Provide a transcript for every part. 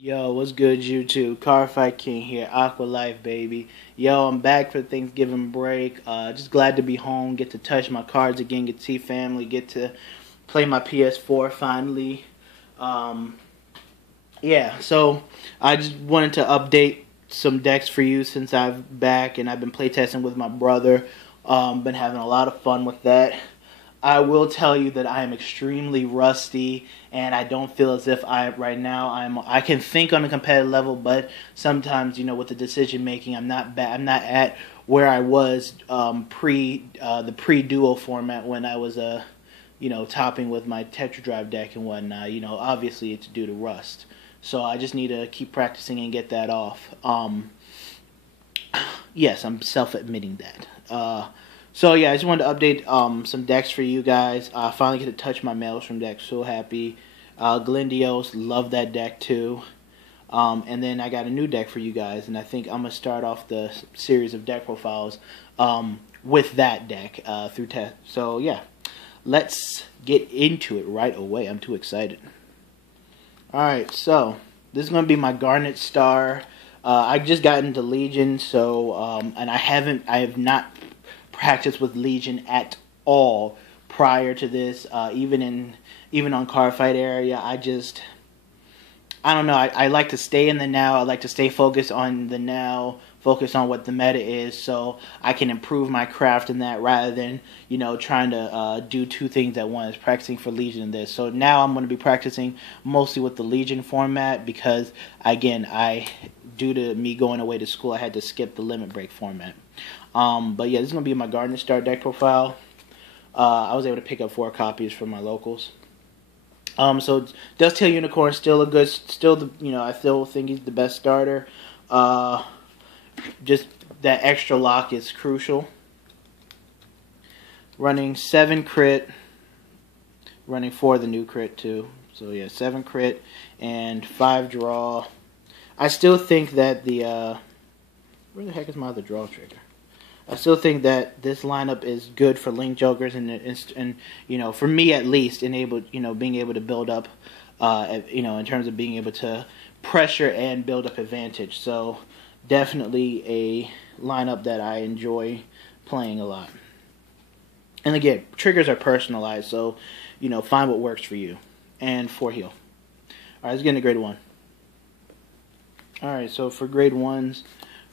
Yo, what's good, YouTube? Car Fight King here, Aqua Life, baby. Yo, I'm back for the Thanksgiving break. Just glad to be home, get to touch my cards again, get to see family, get to play my PS4 finally. Um, yeah, so I just wanted to update some decks for you since I'm back and I've been playtesting with my brother. Been having a lot of fun with that. I will tell you that I am extremely rusty, and I don't feel as if right now I can think on a competitive level, but sometimes with the decision making, I'm not at where I was pre the pre duo format when I was topping with my Tetra Drive deck and whatnot. Obviously it's due to rust, so I just need to keep practicing and get that off. Yes, I'm self admitting that. So yeah, I just wanted to update some decks for you guys. I finally get to touch my Maelstrom deck. So happy. Glendios, love that deck too. And then I got a new deck for you guys, and I think I'm gonna start off the series of deck profiles with that deck through test. So yeah, let's get into it right away. I'm too excited. All right, so this is gonna be my Garnet-Star. I just got into Legion, so and I have not practiced with Legion at all prior to this. Even on Car Fight area, I don't know. I like to stay in the now. I like to stay focused on the now, focus on what the meta is, so I can improve my craft in that rather than trying to do two things at once, practicing for Legion and this. So now I'm going to be practicing mostly with the Legion format because again, due to me going away to school, I had to skip the Limit Break format. But yeah, this is going to be my Garnet-Star deck profile. I was able to pick up 4 copies from my locals. So Dusttail Unicorn still I still think he's the best starter. Just that extra lock is crucial. Running 7 crit, running 4 the new crit too. So yeah, 7 crit and 5 draw. I still think that where the heck is my other draw trigger? I still think that this lineup is good for Link Jokers and for me at least, being able to build up, in terms of being able to pressure and build up advantage. So definitely a lineup that I enjoy playing a lot. And again, triggers are personalized, so find what works for you. And 4 heal. All right, let's get into grade 1. All right, so for grade 1s.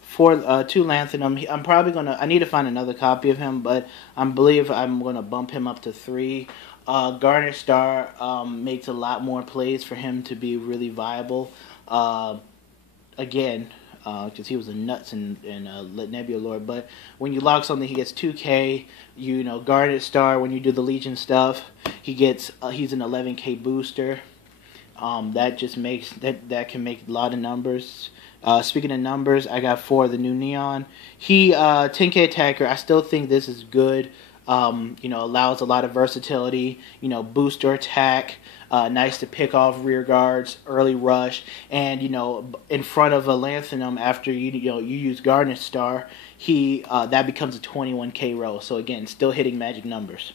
For 2 Lanthanum, I'm probably gonna. I need to find another copy of him, but I believe I'm gonna bump him up to 3. Garnet-Star makes a lot more plays for him to be really viable. Again, because he was a nuts in Nebula Lord. But when you lock something, he gets 2K. Garnet-Star, when you do the Legion stuff, he's an 11K booster. That just makes that can make a lot of numbers. Speaking of numbers, I got 4 of the new Neon. He 10K attacker. I still think this is good. Allows a lot of versatility. Booster attack. Nice to pick off rear guards, early rush, and in front of a Lanthanum after you use Garnet-Star, that becomes a 21K roll. So again, still hitting magic numbers.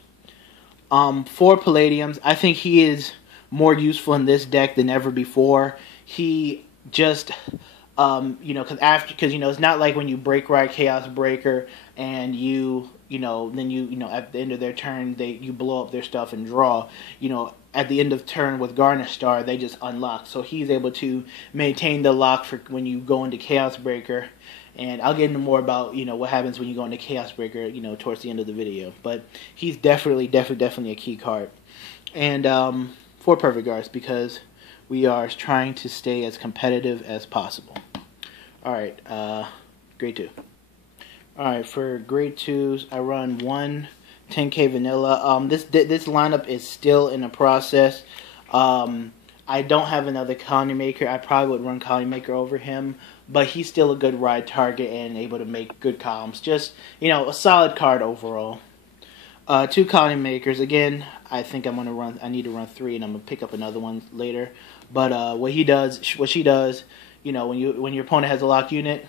4 Palladiums. I think he is more useful in this deck than ever before. He just because it's not like when you break right Chaos Breaker and then at the end of their turn you blow up their stuff and draw. At the end of turn with Garnet-Star, they just unlock. So he's able to maintain the lock for when you go into Chaos Breaker. And I'll get into more about what happens when you go into Chaos Breaker towards the end of the video. But he's definitely a key card. And 4 Perfect Guards because we are trying to stay as competitive as possible. Alright, grade 2. Alright, for grade 2s, I run 1 10K vanilla. This lineup is still in a process. I don't have another Colony Maker. I probably would run Colony Maker over him, but he's still a good ride target and able to make good columns. Just, a solid card overall. 2 Colony Makers. Again, I think I need to run 3, and I'm gonna pick up another one later. But what she does, when your opponent has a locked unit,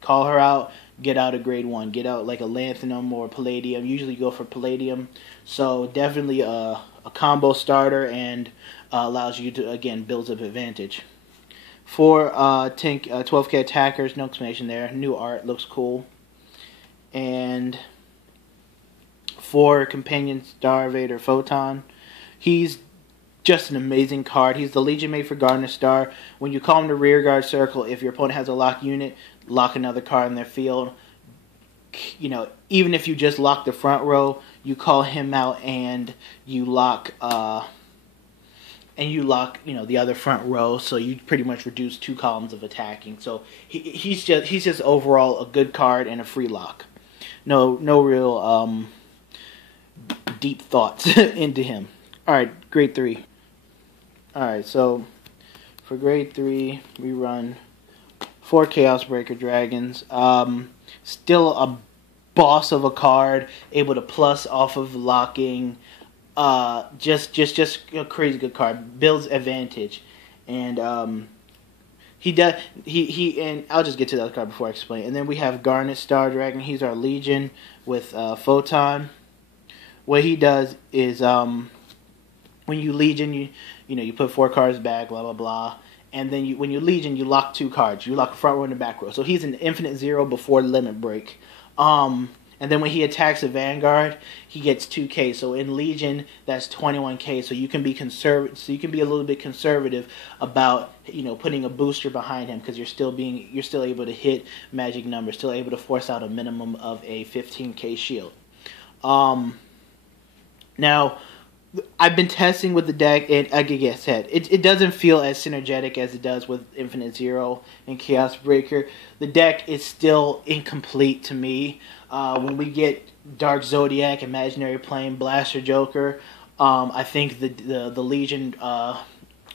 call her out, get out a grade 1, get out like a Lanthanum or a Palladium. Usually go for Palladium. So definitely a combo starter and allows you to again build up advantage. 4 12k attackers, no explanation there. New art, looks cool. And 4 companion Starvader Photon. He's just an amazing card. He's the Legion made for Garnet-Star. When you call him the rear guard circle, if your opponent has a lock unit, lock another card in their field. You know, even if you just lock the front row, you call him out and you lock you know, the other front row, so you pretty much reduce 2 columns of attacking. So he's just overall a good card and a free lock. No real deep thoughts into him. All right, grade 3. All right, so for grade 3, we run 4 Chaos Breaker Dragons. Still a boss of a card, able to plus off of locking. Just a crazy good card. Builds advantage, and he does and I'll just get to the other card before I explain. And then we have Garnet-Star Dragon. He's our Legion with Photon. What he does is when you Legion, you put 4 cards back, blah blah blah, and then when you Legion, you lock 2 cards. You lock a front row and a back row. So he's an infinite 0 before limit break. And then when he attacks a Vanguard, he gets 2k. So in Legion, that's 21k. So you can be conservative. So you can be a little bit conservative about putting a booster behind him, because you're still able to hit magic numbers, still able to force out a minimum of a 15k shield. Now, I've been testing with the deck, and like I said, it doesn't feel as synergetic as it does with Infinite Zero and Chaos Breaker. The deck is still incomplete to me. When we get Dark Zodiac, Imaginary Plane, Blaster Joker, I think the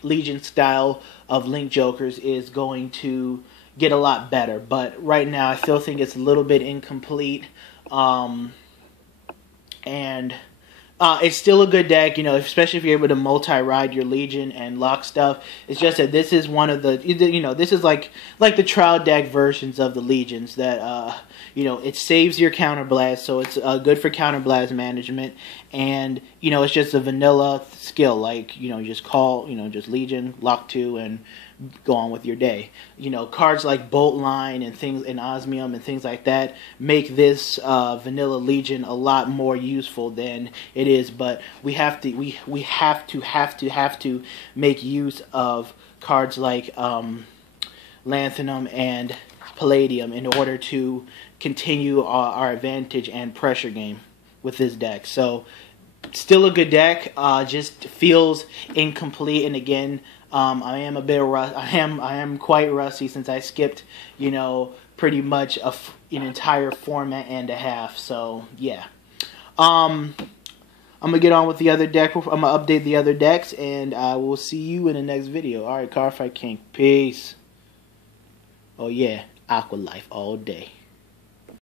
Legion style of Link Jokers is going to get a lot better. But right now, I still think it's a little bit incomplete. It's still a good deck, especially if you're able to multi-ride your Legion and lock stuff. It's just that this is one of the, this is like the trial deck versions of the Legions that, it saves your counterblast, so it's good for counterblast management. And, it's just a vanilla skill, like, you just call, just Legion, lock 2, and go on with your day. Cards like Bolt Line and things, and Osmium and things like that make this vanilla Legion a lot more useful than it is. But we have to make use of cards like Lanthanum and Palladium in order to continue our advantage and pressure game with this deck. So still a good deck, just feels incomplete. And again, I am a bit I am quite rusty since I skipped, pretty much an entire format and a half. So yeah, I'm gonna get on with the other deck. I'm gonna update the other decks, and I will see you in the next video. All right, Cardfight King, peace. Oh yeah, Aqua Life all day.